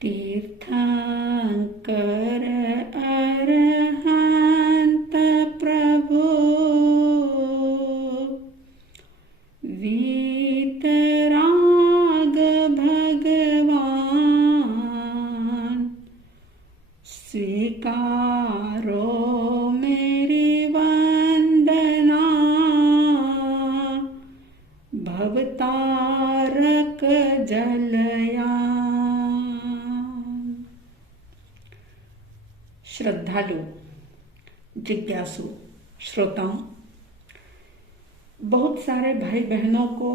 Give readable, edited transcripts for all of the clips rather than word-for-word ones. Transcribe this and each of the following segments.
तीर्थंकर अरहंत प्रभु वीतराग भगवान, स्वीकारो मेरी वंदना, भवतारक जलयान। श्रद्धालु, जिज्ञासु श्रोताओं, बहुत सारे भाई बहनों को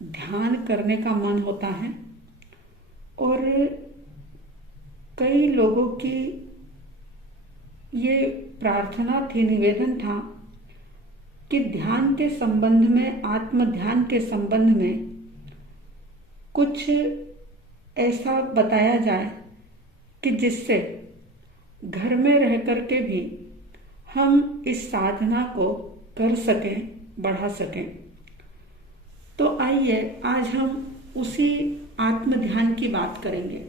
ध्यान करने का मन होता है और कई लोगों की ये प्रार्थना थी, निवेदन था कि ध्यान के संबंध में, आत्म ध्यान के संबंध में कुछ ऐसा बताया जाए कि जिससे घर में रह करके भी हम इस साधना को कर सकें, बढ़ा सकें। तो आइए आज हम उसी आत्म ध्यान की बात करेंगे।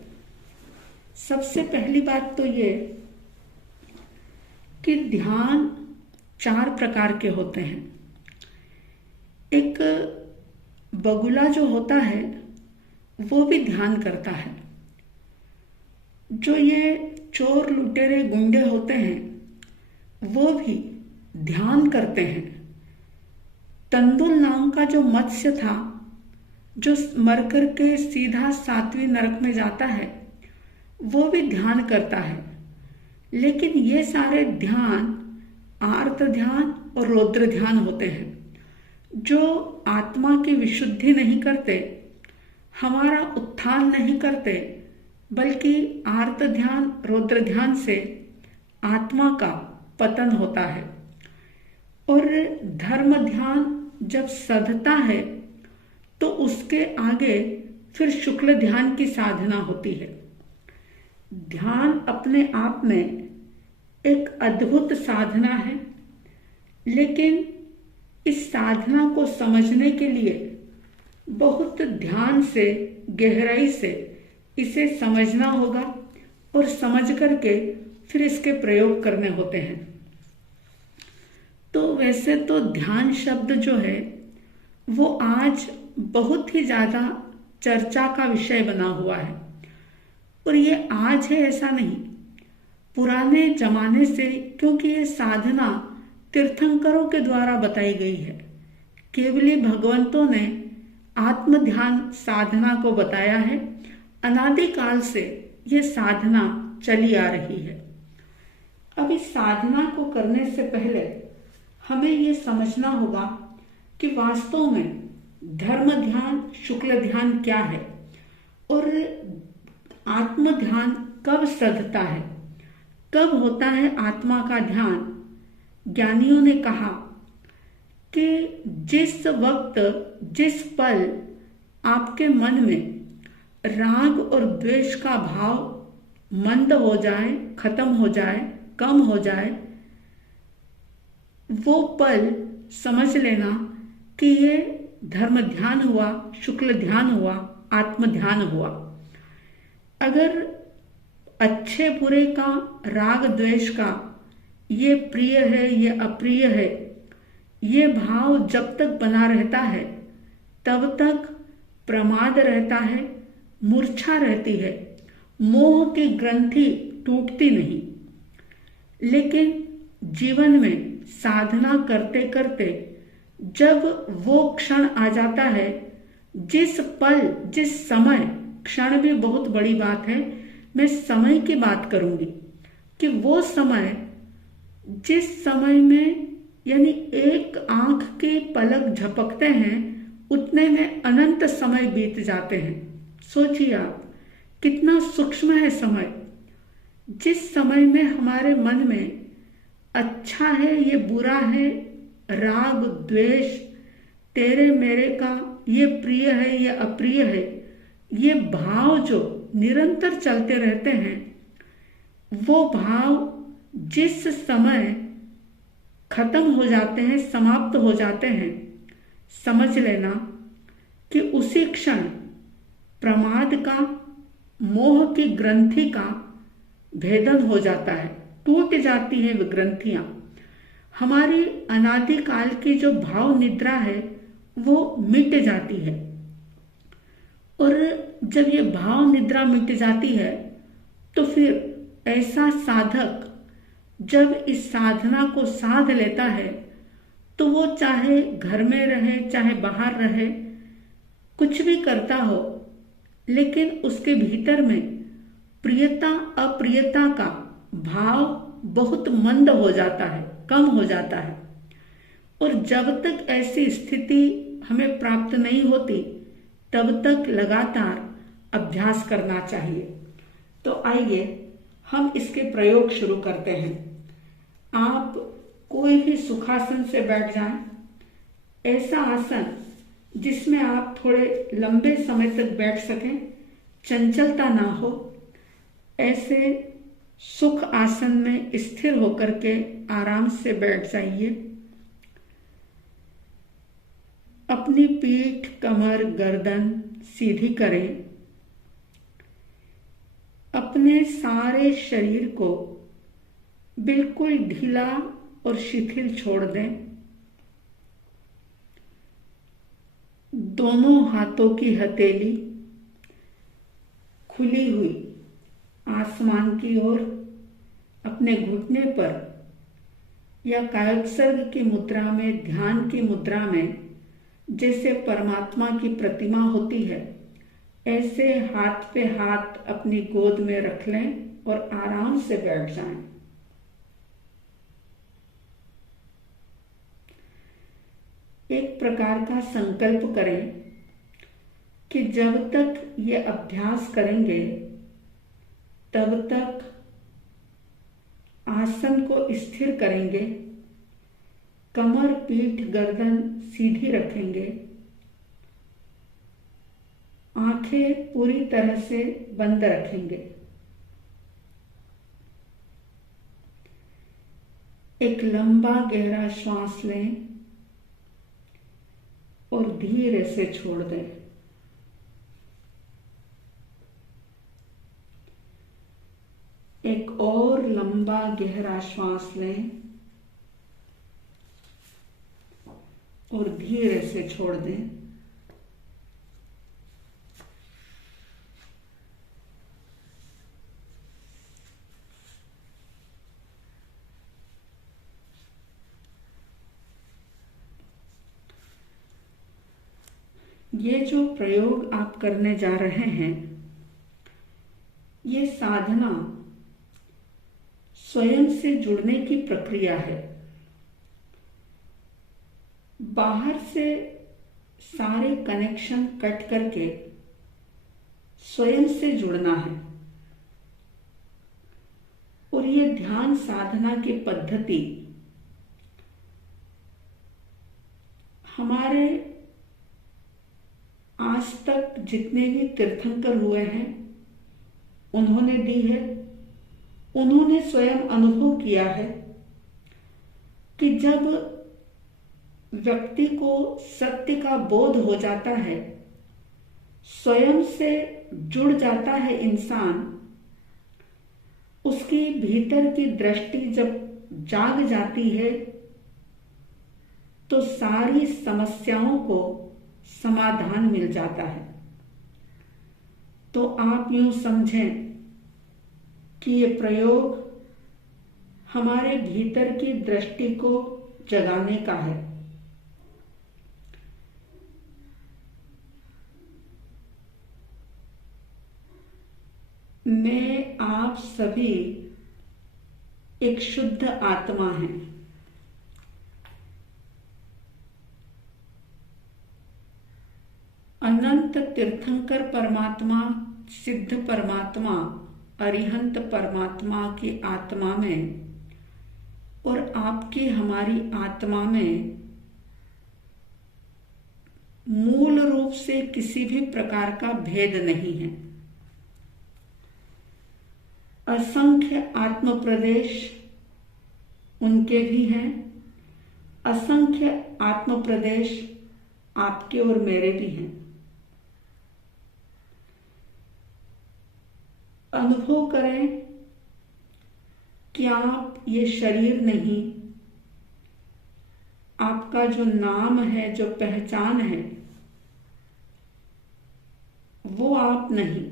सबसे पहली बात तो ये कि ध्यान 4 प्रकार के होते हैं। एक बगुला जो होता है वो भी ध्यान करता है। जो ये चोर लुटेरे गुंडे होते हैं वो भी ध्यान करते हैं। तंदुल नाम का जो मत्स्य था, जो मर करके सीधा 7वीं नरक में जाता है, वो भी ध्यान करता है। लेकिन ये सारे ध्यान आर्त ध्यान और रौद्र ध्यान होते हैं, जो आत्मा की विशुद्धि नहीं करते, हमारा उत्थान नहीं करते, बल्कि आर्त ध्यान रौद्र ध्यान से आत्मा का पतन होता है। और धर्म ध्यान जब सधता है तो उसके आगे फिर शुक्ल ध्यान की साधना होती है। ध्यान अपने आप में एक अद्भुत साधना है, लेकिन इस साधना को समझने के लिए बहुत ध्यान से, गहराई से इसे समझना होगा और समझ करके फिर इसके प्रयोग करने होते हैं। तो वैसे तो ध्यान शब्द जो है वो आज बहुत ही ज्यादा चर्चा का विषय बना हुआ है। और ये आज है ऐसा नहीं, पुराने जमाने से, क्योंकि ये साधना तीर्थंकरों के द्वारा बताई गई है। केवली भगवंतों ने आत्म ध्यान साधना को बताया है। अनादिकाल से ये साधना चली आ रही है। अब इस साधना को करने से पहले हमें ये समझना होगा कि वास्तव में धर्म ध्यान, शुक्ल ध्यान क्या है और आत्म ध्यान कब सधता है, कब होता है आत्मा का ध्यान। ज्ञानियों ने कहा कि जिस वक्त, जिस पल आपके मन में राग और द्वेष का भाव मंद हो जाए, खत्म हो जाए, कम हो जाए, वो पल समझ लेना कि ये धर्म ध्यान हुआ, शुक्ल ध्यान हुआ, आत्म ध्यान हुआ। अगर अच्छे बुरे का, राग द्वेष का, ये प्रिय है, ये अप्रिय है, ये भाव जब तक बना रहता है तब तक प्रमाद रहता है, मूर्छा रहती है, मोह की ग्रंथि टूटती नहीं। लेकिन जीवन में साधना करते करते जब वो क्षण आ जाता है, जिस पल, जिस समय, क्षण भी बहुत बड़ी बात है, मैं समय की बात करूंगी कि वो समय, जिस समय में यानी एक आंख के पलक झपकते हैं उतने में अनंत समय बीत जाते हैं। सोचिए आप कितना सूक्ष्म है समय। जिस समय में हमारे मन में अच्छा है, ये बुरा है, राग द्वेष, तेरे मेरे का, ये प्रिय है, ये अप्रिय है, ये भाव जो निरंतर चलते रहते हैं, वो भाव जिस समय खत्म हो जाते हैं, समाप्त हो जाते हैं, समझ लेना कि उसी क्षण प्रमाद का मोह की ग्रंथि का भेदन हो जाता है, टूट जाती है वे ग्रंथियां। हमारी अनादिकाल की जो भाव निद्रा है वो मिट जाती है। और जब ये भाव निद्रा मिट जाती है तो फिर ऐसा साधक जब इस साधना को साध लेता है तो वो चाहे घर में रहे चाहे बाहर रहे, कुछ भी करता हो, लेकिन उसके भीतर में प्रियता अप्रियता का भाव बहुत मंद हो जाता है, कम हो जाता है। और जब तक ऐसी स्थिति हमें प्राप्त नहीं होती तब तक लगातार अभ्यास करना चाहिए। तो आइए हम इसके प्रयोग शुरू करते हैं। आप कोई भी सुखासन से बैठ जाएं, ऐसा आसन जिसमें आप थोड़े लंबे समय तक बैठ सकें, चंचलता ना हो, ऐसे सुख आसन में स्थिर होकर के आराम से बैठ जाइए। अपनी पीठ, कमर, गर्दन सीधी करें। अपने सारे शरीर को बिल्कुल ढीला और शिथिल छोड़ दें। दोनों हाथों की हथेली खुली हुई आसमान की ओर, अपने घुटने पर या कायोत्सर्ग की मुद्रा में, ध्यान की मुद्रा में, जैसे परमात्मा की प्रतिमा होती है, ऐसे हाथ पे हाथ अपनी गोद में रख लें और आराम से बैठ जाएं। एक प्रकार का संकल्प करें कि जब तक ये अभ्यास करेंगे तब तक आसन को स्थिर करेंगे, कमर, पीठ, गर्दन सीधी रखेंगे, आंखें पूरी तरह से बंद रखेंगे। एक लंबा गहरा श्वास लें और धीरे से छोड़ दें। एक और लंबा गहरा श्वास लें और धीरे से छोड़ दें। ये जो प्रयोग आप करने जा रहे हैं, ये साधना स्वयं से जुड़ने की प्रक्रिया है। बाहर से सारे कनेक्शन कट करके स्वयं से जुड़ना है। और ये ध्यान साधना की पद्धति हमारे आज तक जितने भी तीर्थंकर हुए हैं उन्होंने दी है। उन्होंने स्वयं अनुभव किया है कि जब व्यक्ति को सत्य का बोध हो जाता है, स्वयं से जुड़ जाता है इंसान, उसकी भीतर की दृष्टि जब जाग जाती है तो सारी समस्याओं को समाधान मिल जाता है। तो आप यूं समझें कि ये प्रयोग हमारे भीतर की दृष्टि को जगाने का है। मैं आप सभी एक शुद्ध आत्मा हैं। अनंत तीर्थंकर परमात्मा, सिद्ध परमात्मा, अरिहंत परमात्मा की आत्मा में और आपकी हमारी आत्मा में मूल रूप से किसी भी प्रकार का भेद नहीं है। असंख्य आत्म प्रदेश उनके भी हैं, असंख्य आत्म प्रदेश आपके और मेरे भी हैं। अनुभव करें कि आप ये शरीर नहीं, आपका जो नाम है, जो पहचान है, वो आप नहीं,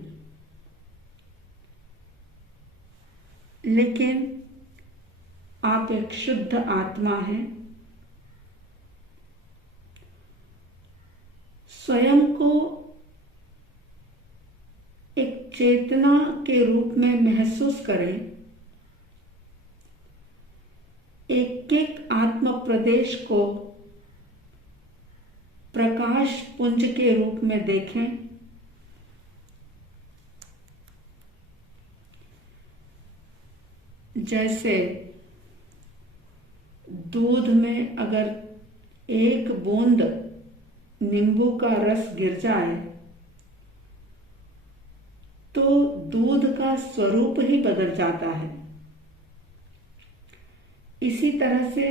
लेकिन आप एक शुद्ध आत्मा हैं। स्वयं को एक चेतना के रूप में महसूस करें। एक एक आत्म प्रदेश को प्रकाश पुंज के रूप में देखें। जैसे दूध में अगर एक बूंद नींबू का रस गिर जाए तो दूध का स्वरूप ही बदल जाता है। इसी तरह से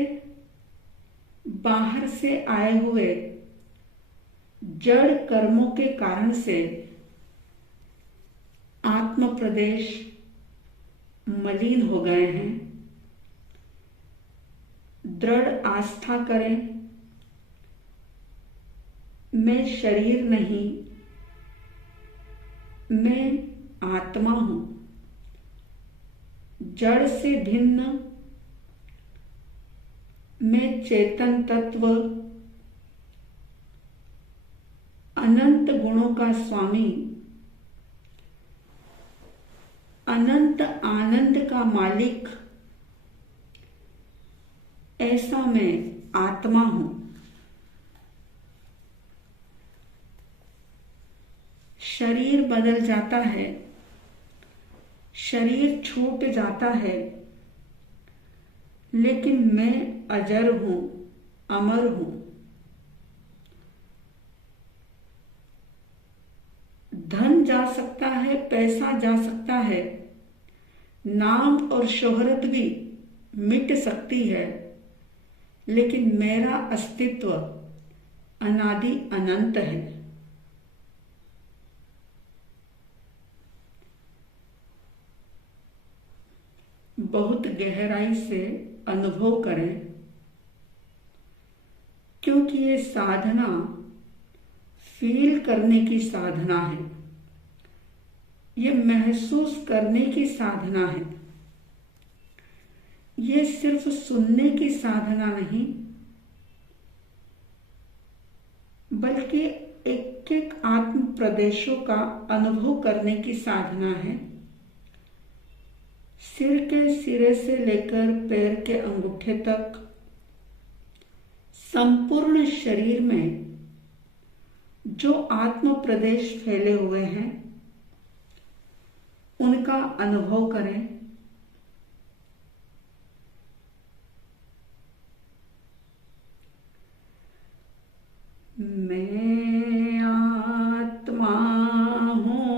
बाहर से आए हुए जड़ कर्मों के कारण से आत्म प्रदेश मलिन हो गए हैं। दृढ़ आस्था करें, मैं शरीर नहीं, मैं आत्मा हूं। जड़ से भिन्न मैं चेतन तत्व, अनंत गुणों का स्वामी, अनंत आनंद का मालिक, ऐसा मैं आत्मा हूं। शरीर बदल जाता है, शरीर छूट जाता है, लेकिन मैं अजर हूं, अमर हूं। धन जा सकता है, पैसा जा सकता है, नाम और शोहरत भी मिट सकती है, लेकिन मेरा अस्तित्व अनादि अनंत है। बहुत गहराई से अनुभव करें, क्योंकि ये साधना फील करने की साधना है, ये महसूस करने की साधना है। ये सिर्फ सुनने की साधना नहीं, बल्कि एक एक आत्म प्रदेशों का अनुभव करने की साधना है। सिर के सिरे से लेकर पैर के अंगूठे तक संपूर्ण शरीर में जो आत्म प्रदेश फैले हुए हैं, उनका अनुभव करें। मैं आत्मा हूँ,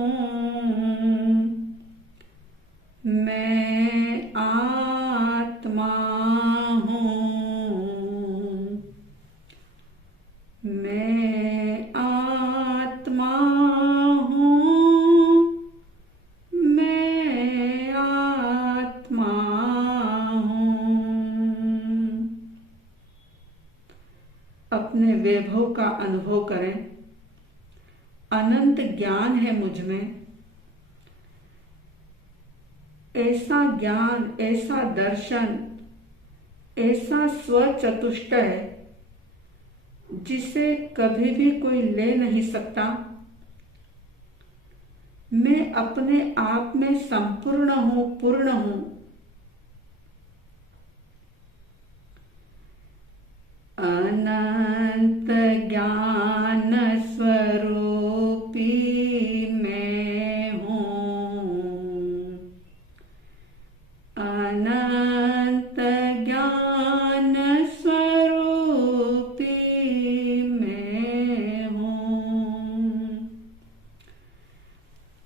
मैं आत्मा हूँ, मैं आत्मा हूँ, मैं आत्मा हूँ। अपने वैभव का अनुभव करें। अनंत ज्ञान है मुझ में। ऐसा ज्ञान, ऐसा दर्शन, ऐसा स्वचतुष्टय जिसे कभी भी कोई ले नहीं सकता। मैं अपने आप में संपूर्ण हूं, पूर्ण हूं। अनंत ज्ञान स्वरूपी मैं हूँ। अनंत ज्ञान स्वरूपी मैं हूँ।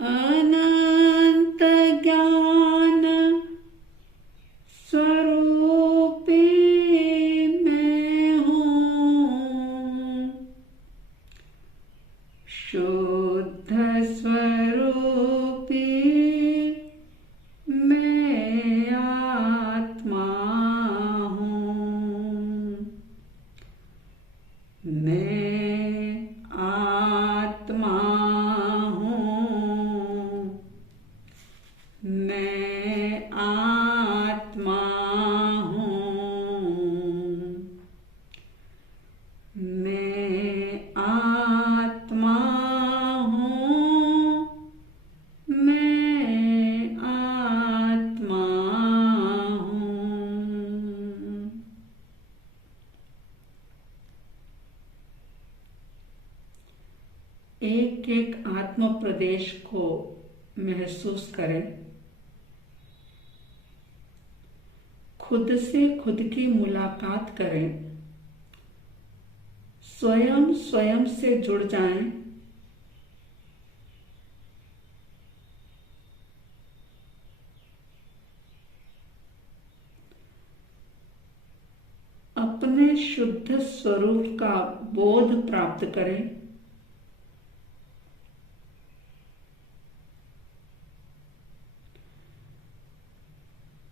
अनंत ज्ञान स्वरूपी मैं हूँ। प्रदेश को महसूस करें। खुद से खुद की मुलाकात करें। स्वयं स्वयं से जुड़ जाएं। अपने शुद्ध स्वरूप का बोध प्राप्त करें।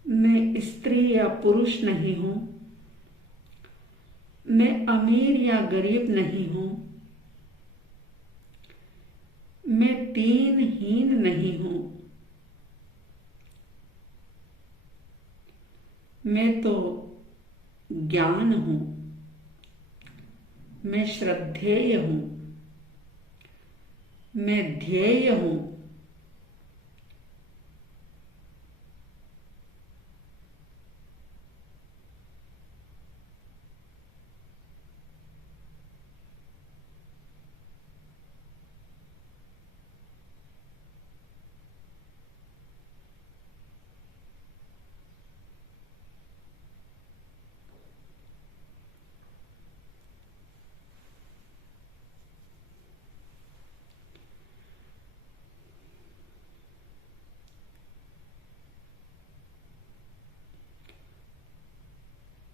मैं स्त्री या पुरुष नहीं हूं। मैं अमीर या गरीब नहीं हूं। मैं दीनहीन नहीं हूं। मैं तो ज्ञान हूं। मैं श्रद्धेय हूं। मैं ध्येय हूं।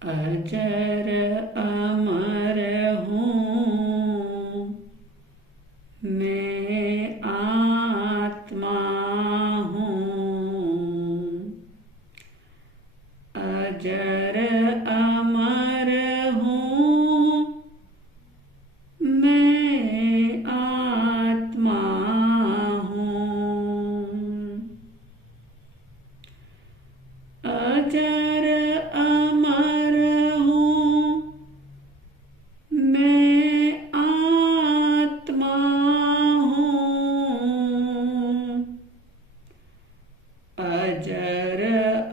अजर अमर हूँ मैं आत्मा हूँ। अजर अमर हूँ मैं आत्मा हूँ। अजर अमर हूँ मैं आत्मा हूँ। अजर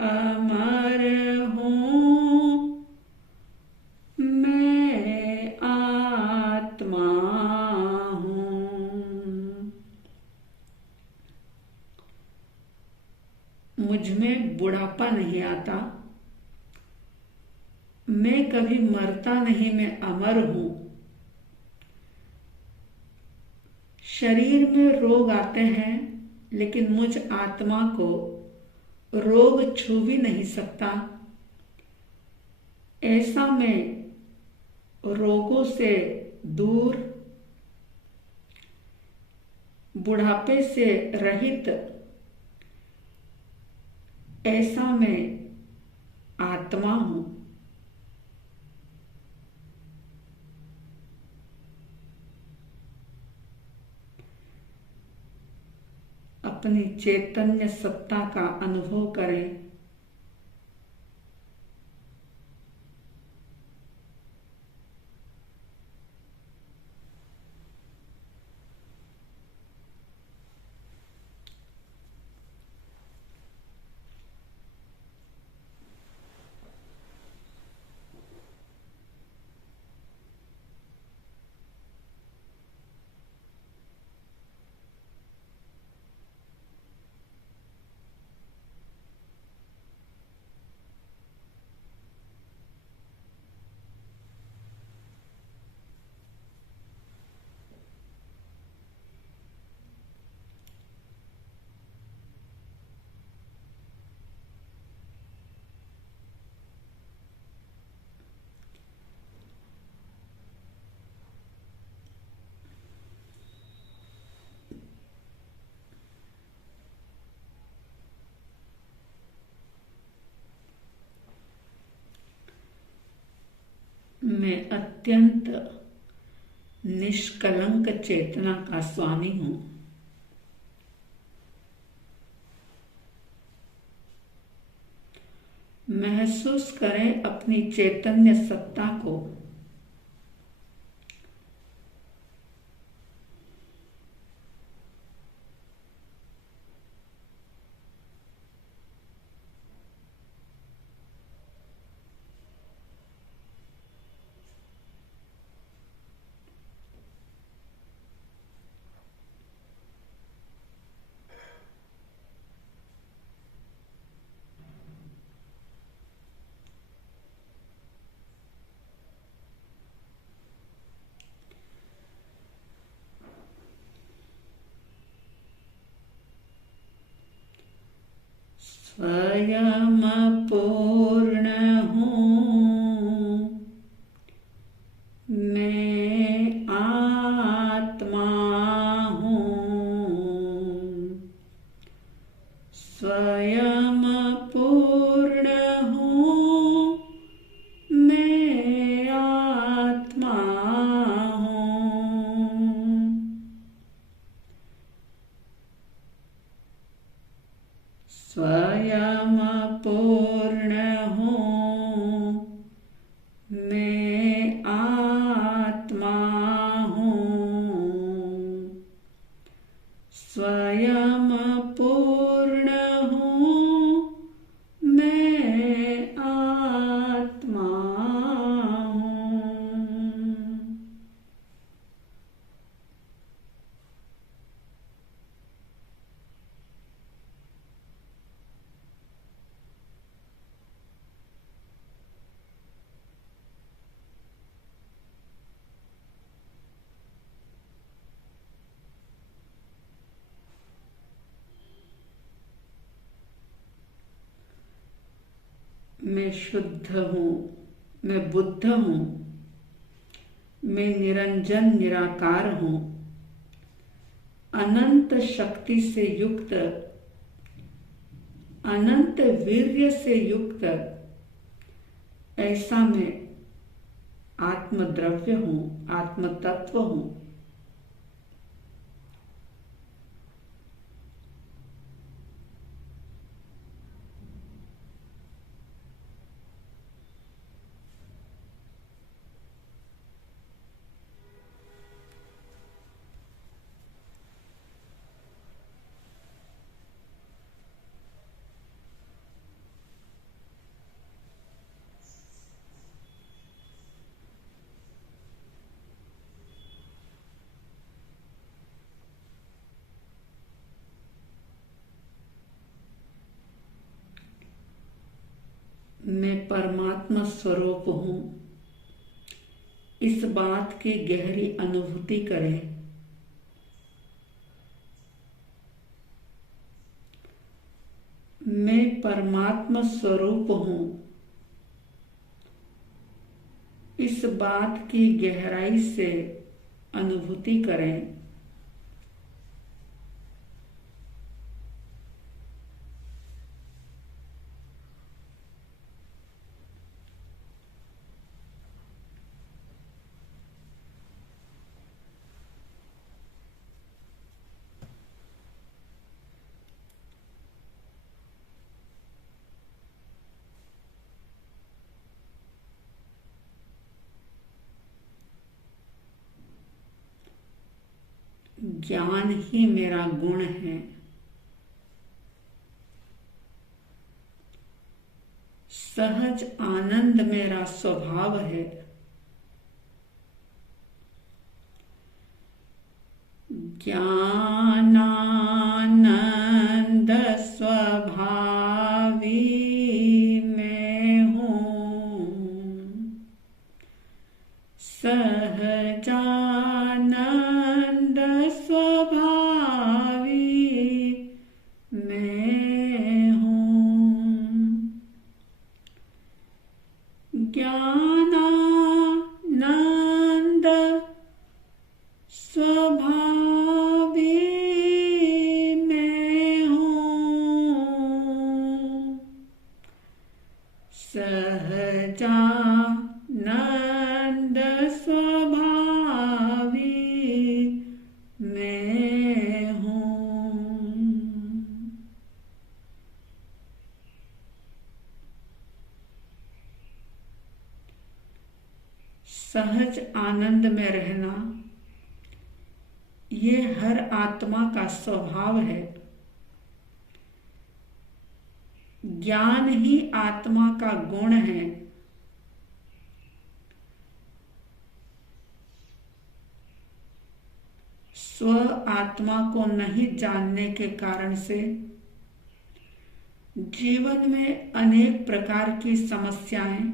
अमर हूँ मैं आत्मा हूँ। मुझ में बुढ़ापा नहीं आता। मैं कभी मरता नहीं। मैं अमर हूं। शरीर में रोग आते हैं लेकिन मुझ आत्मा को रोग छू भी नहीं सकता। ऐसा मैं रोगों से दूर, बुढ़ापे से रहित, ऐसा मैं आत्मा हूं। अपनी चैतन्य सत्ता का अनुभव करें। मैं अत्यंत निष्कलंक चेतना का स्वामी हूं। महसूस करें अपनी चैतन्य सत्ता को। स्वयं पूर्ण हूँ, मैं आत्मा हूँ। स्वयं पूर्ण हूँ, मैं आत्मा हूँ। स्वयं पूर्ण हूँ, मैं आत्मा हूँ। स्वयं पूर्ण हूँ, मैं आत्मा हूँ। मैं शुद्ध हूँ, मैं बुद्ध हूँ, मैं निरंजन निराकार हूँ। अनंत शक्ति से युक्त, अनंत वीर्य से युक्त ऐसा मैं आत्मद्रव्य हूँ, आत्मतत्व हूँ। मैं परमात्मा स्वरूप हूँ, इस बात की गहरी अनुभूति करें। मैं परमात्मा स्वरूप हूँ, इस बात की गहराई से अनुभूति करें। ज्ञान ही मेरा गुण है। सहज आनंद मेरा स्वभाव है। ज्ञानानंद स्वभावी मैं हूँ। सहजानंद स्वभावी मैं हूँ। ज्ञानानंद स्वभावी मैं हूँ। सहजानंद स्वभावी मैं हूँ। सहज आनंद में रहना ये हर आत्मा का स्वभाव है। ज्ञान ही आत्मा का गुण है। स्व आत्मा को नहीं जानने के कारण से जीवन में अनेक प्रकार की समस्याएं,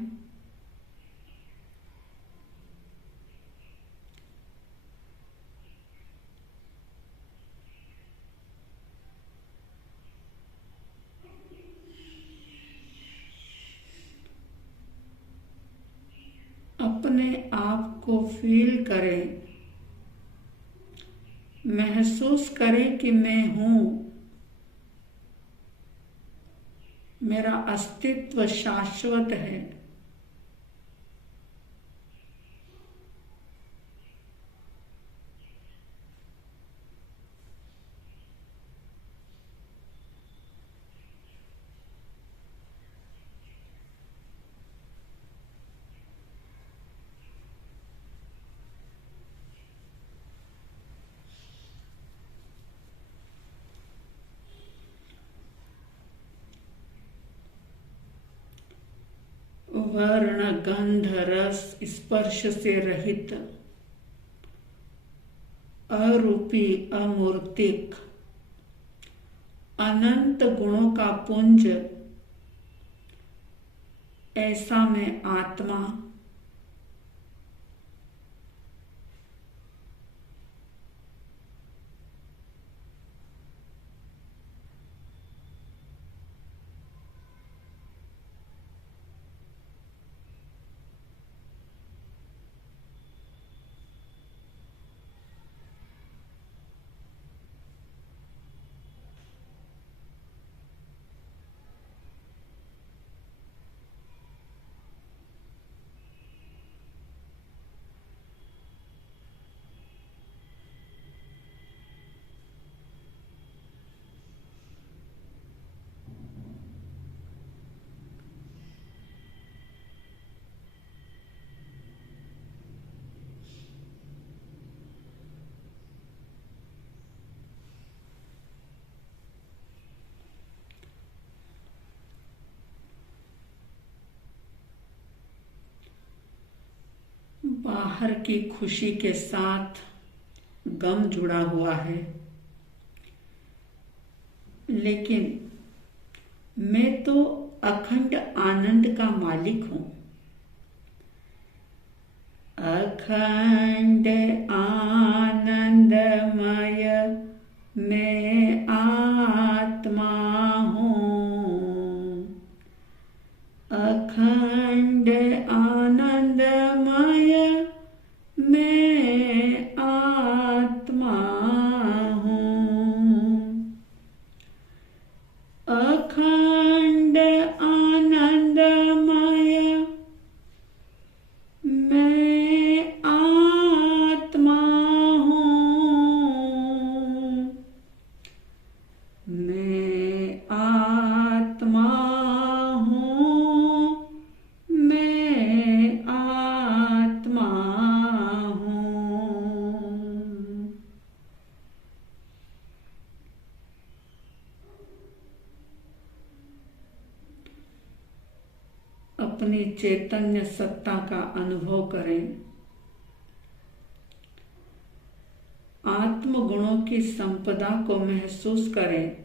अपने आप को फील करें, महसूस करें कि मैं हूं, मेरा अस्तित्व शाश्वत है। वर्ण गंध रस स्पर्श से रहित, अरूपी अमूर्तिक अनंत गुणों का पुंज, ऐसा मैं आत्मा बाहर की खुशी के साथ गम जुड़ा हुआ है, लेकिन मैं तो अखंड आनंद का मालिक हूं। अखंड आनंदमय मैं आत्मा हूं। अखंड आनंदमय मैं आत्मा हूं। अखंड आनंदमय मैं आत्मा हूं। मैं आत्मा हूं। मैं आत्मा हूं। अपनी चैतन्य सत्ता का अनुभव करें। आत्म गुणों की संपदा को महसूस करें।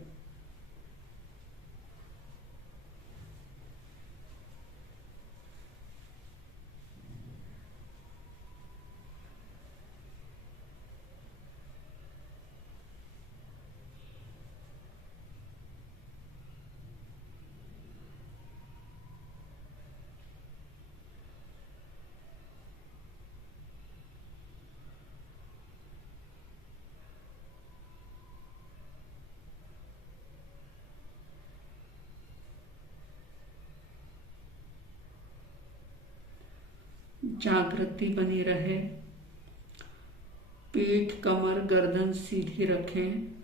जागृति बनी रहे। पीठ, कमर, गर्दन सीधी रखें।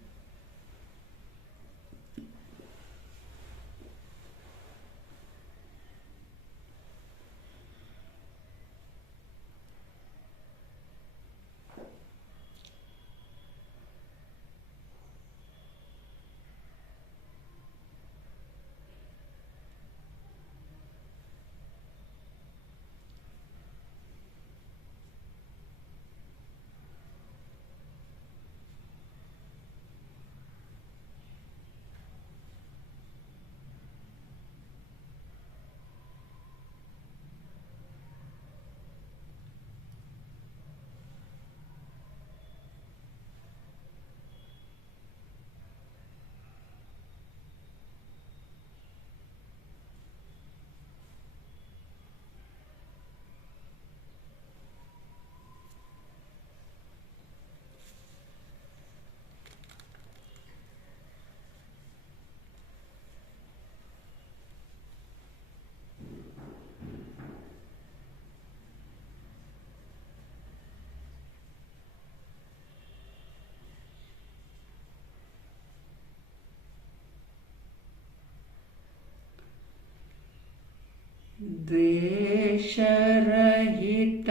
द्वेष रहित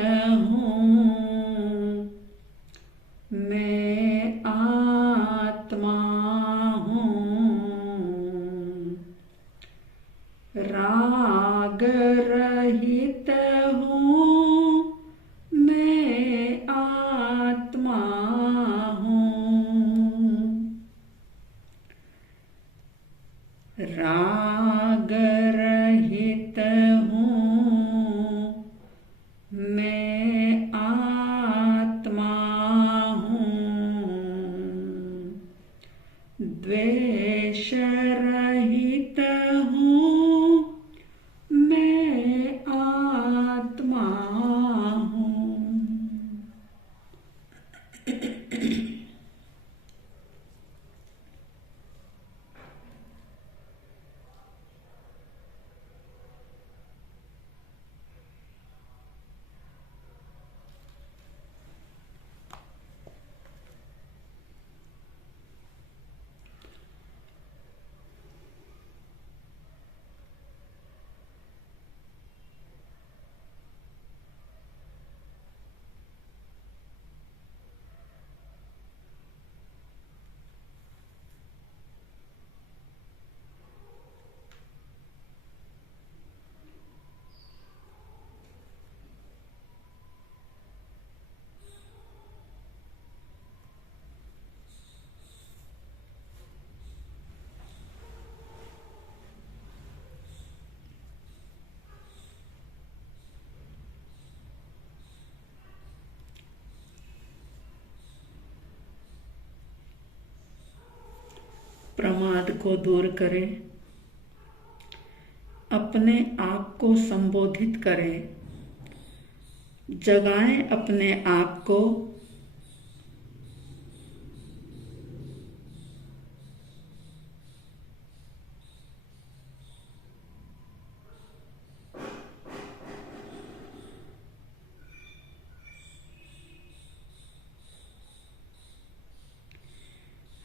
हूँ, मैं आत्मा हूँ। राग रहित हूँ, मैं आत्मा हूँ। राग रहित हूँ, मैं आत्मा हूँ। द्वेष रहित हूँ, मैं आत्मा हूँ। प्रमाद को दूर करें, अपने आप को संबोधित करें, जगाएं अपने आप को।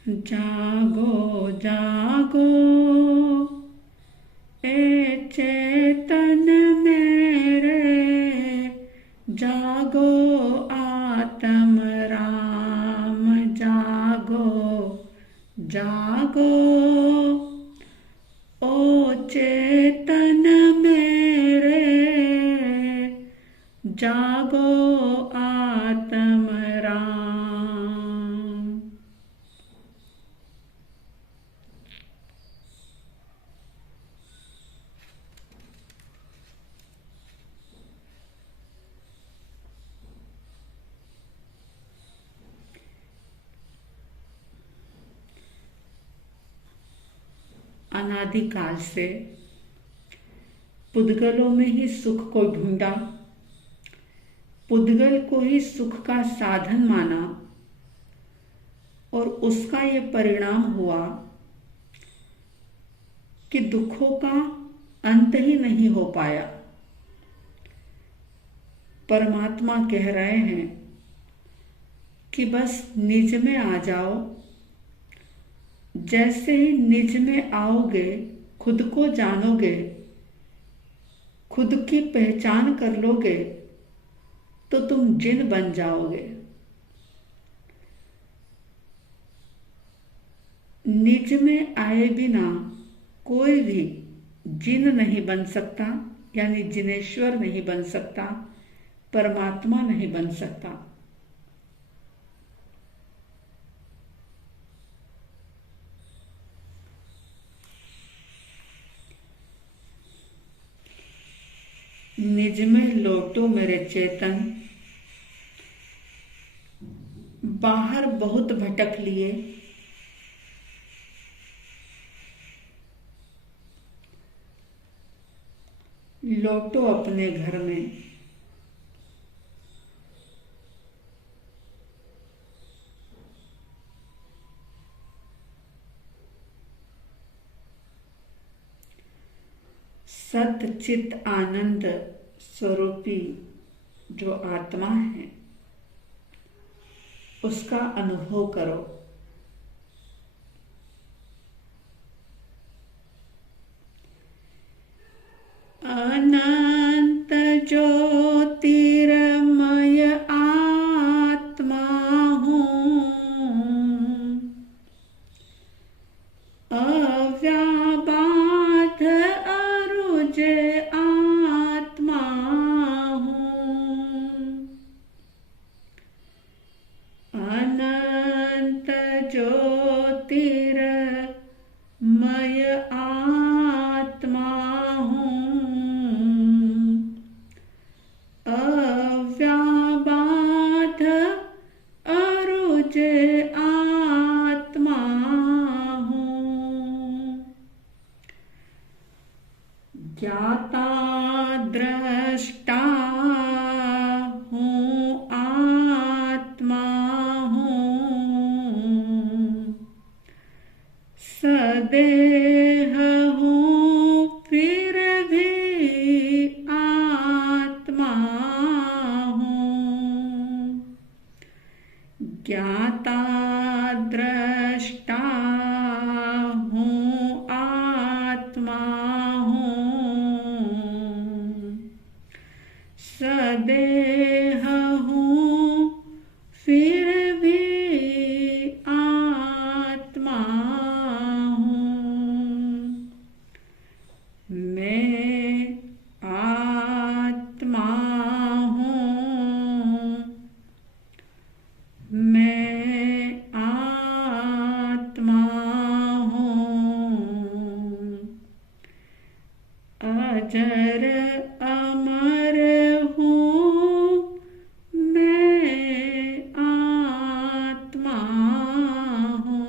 जागो जागो ए चेतन मेरे, जागो आत्म राम, जागो जागो ओ चेतन मेरे, जागो आत्म राम। अनादिकाल से पुद्गलों में ही सुख को ढूंढा, पुद्गल को ही सुख का साधन माना और उसका ये परिणाम हुआ कि दुखों का अंत ही नहीं हो पाया। परमात्मा कह रहे हैं कि बस निज में आ जाओ। जैसे ही निज में आओगे, खुद को जानोगे, खुद की पहचान कर लोगे, तो तुम जिन बन जाओगे। निज में आए बिना कोई भी जिन नहीं बन सकता, यानी जिनेश्वर नहीं बन सकता, परमात्मा नहीं बन सकता। निज में लौटो मेरे चेतन, बाहर बहुत भटक लिए, लौटो अपने घर में। सत चित आनंद स्वरूपी जो आत्मा है, उसका अनुभव करो। अनादिकाल ज्ञाता दृष्टा हूँ, आत्मा हूँ, सदेह हूँ फिर भी आत्मा हूँ। ज्ञाता दृष्टा हूँ, आत्मा हूँ, सदेह हूँ फिर भी आत्मा हूँ। मैं आत्मा हूँ, मैं आत्मा हूँ, अजर अमर हूँ, मैं आत्मा हूँ।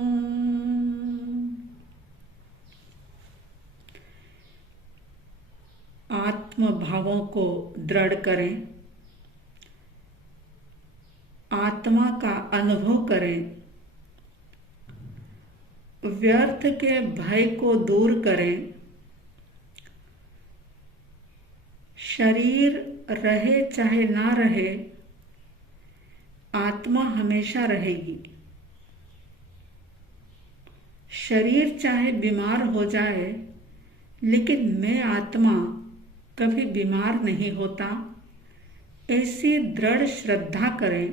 आत्म भावों को दृढ़ करें, आत्मा का अनुभव करें, व्यर्थ के भय को दूर करें। शरीर रहे चाहे ना रहे, आत्मा हमेशा रहेगी। शरीर चाहे बीमार हो जाए, लेकिन मैं आत्मा कभी बीमार नहीं होता। ऐसी दृढ़ श्रद्धा करें।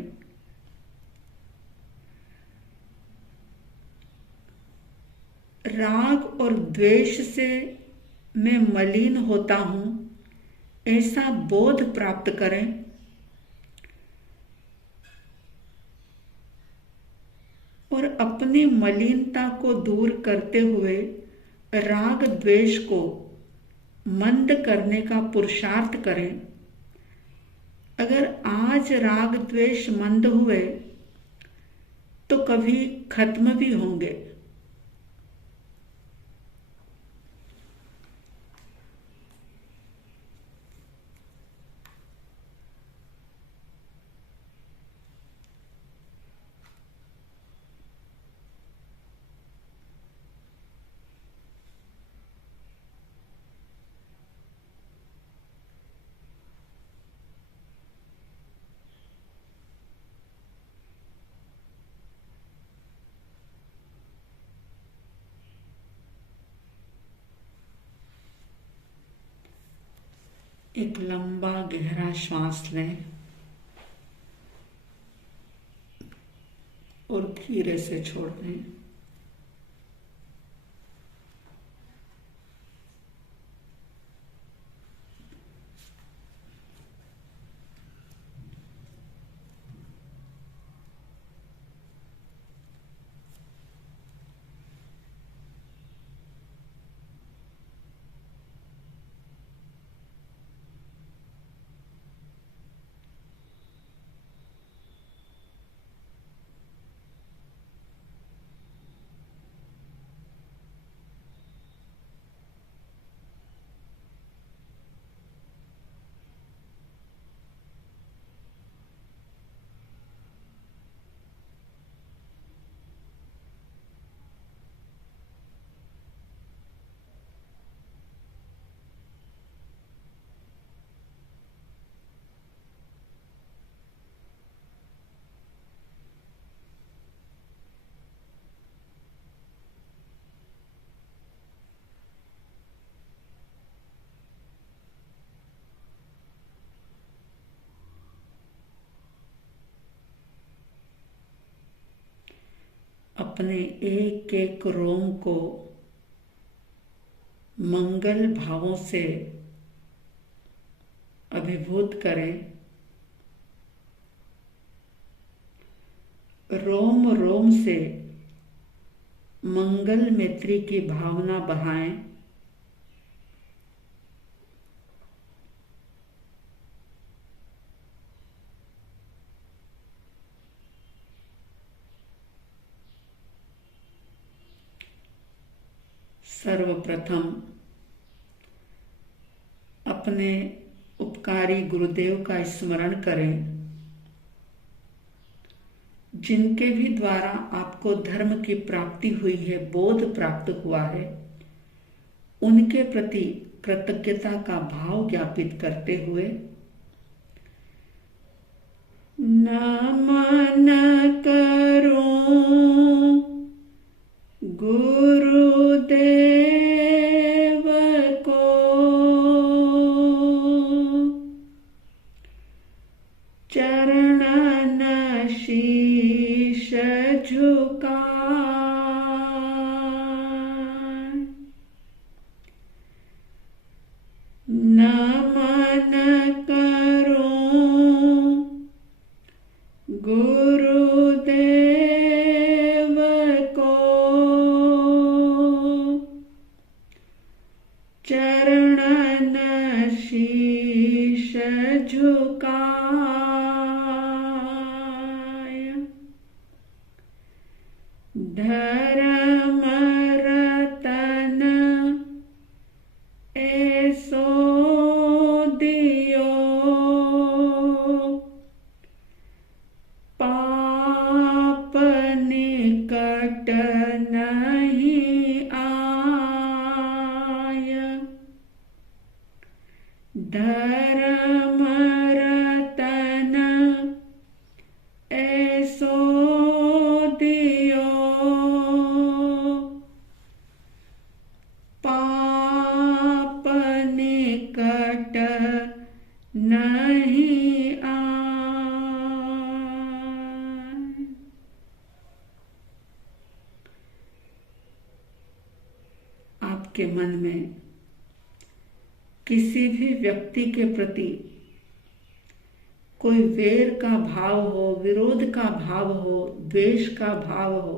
राग और द्वेष से मैं मलिन होता हूँ, ऐसा बोध प्राप्त करें। और अपनी मलिनता को दूर करते हुए राग द्वेष को मंद करने का पुरुषार्थ करें। अगर आज राग द्वेष मंद हुए तो कभी खत्म भी होंगे। एक लंबा गहरा श्वास लें और धीरे से छोड़ दें। अपने एक एक रोम को मंगल भावों से अभिभूत करें। रोम रोम से मंगल मैत्री की भावना बहाएं। सर्वप्रथम अपने उपकारी गुरुदेव का स्मरण करें, जिनके भी द्वारा आपको धर्म की प्राप्ति हुई है, बोध प्राप्त हुआ है, उनके प्रति कृतज्ञता का भाव ज्ञापित करते हुए नमन करूं गुरुदेव को, चरणन शीश झुकाए, नमन करूं गुरुदेव को, चरणन शीश झुकाए, धर्म रतन ऐसो दियो, पाप निकट नहीं आय, धर्म रतन ऐसो दियो, पाप निकट नहीं आए। आपके मन में किसी भी व्यक्ति के प्रति कोई वैर का भाव हो, विरोध का भाव हो, द्वेष का भाव हो,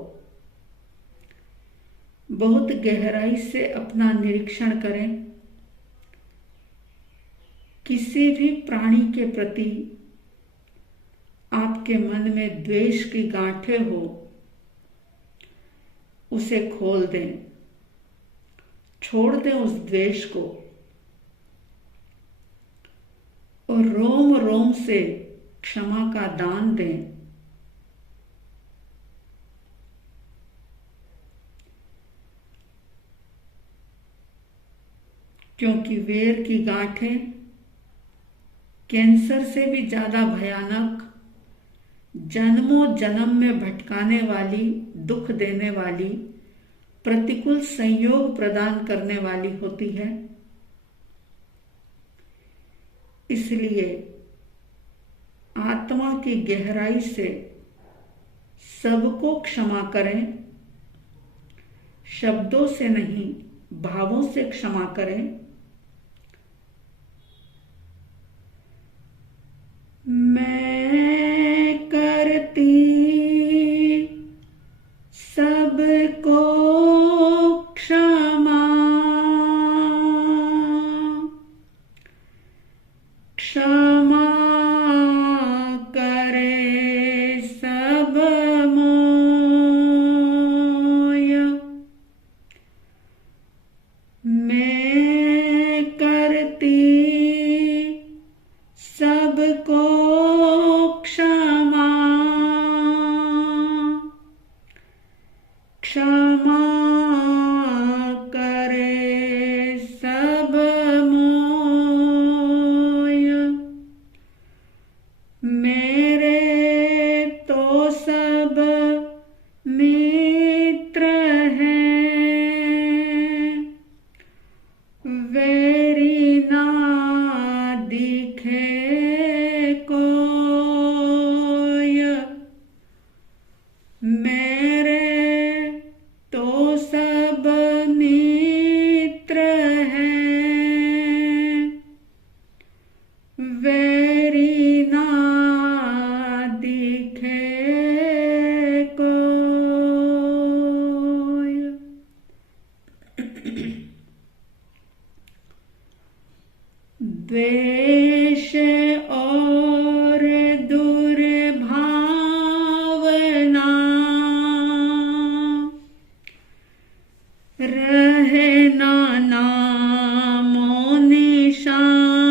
बहुत गहराई से अपना निरीक्षण करें। किसी भी प्राणी के प्रति आपके मन में द्वेष की गांठें हो, उसे खोल दें, छोड़ दें उस द्वेष को और रोम रोम से क्षमा का दान दें। क्योंकि वैर की गांठें कैंसर से भी ज्यादा भयानक, जन्मों जन्म में भटकाने वाली, दुख देने वाली, प्रतिकूल संयोग प्रदान करने वाली होती है। इसलिए आत्मा की गहराई से सबको क्षमा करें, शब्दों से नहीं, भावों से क्षमा करें। मैं करती सबको क्षमा, क्षमा करे सब मोय, मैं करती सबको क्षमा, क्षमा करे सब मोय, मेरे तो सब मित्र हैं, वैरी ना दिखे कोय, मेरे तो सब मित्र हैं, वैरी ना दिखे कोय। द्वेष और दुर्भावना रहे ना नामो निशान,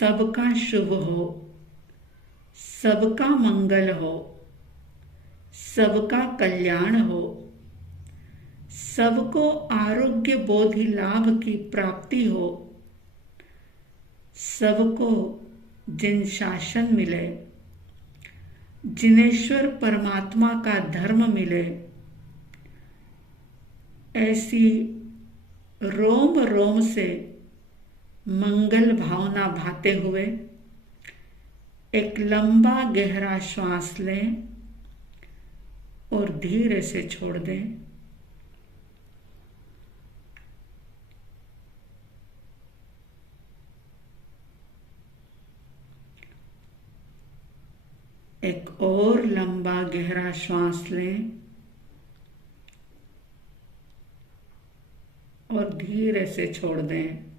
सबका शुभ हो, सबका मंगल हो, सबका कल्याण हो, सबको आरोग्य बोधि लाभ की प्राप्ति हो, सबको जिन शासन मिले, जिनेश्वर परमात्मा का धर्म मिले, ऐसी रोम रोम से मंगल भावना भाते हुए एक लंबा गहरा श्वास लें और धीरे से छोड़ दें। एक और लंबा गहरा श्वास लें और धीरे से छोड़ दें।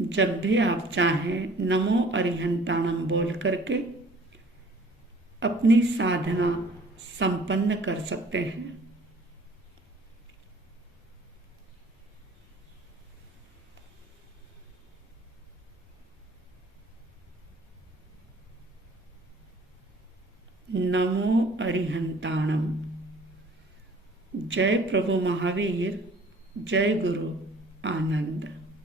जब भी आप चाहें नमो अरिहंताणम बोल करके अपनी साधना संपन्न कर सकते हैं। नमो अरिहंताणम। जय प्रभु महावीर, जय गुरु आनंद।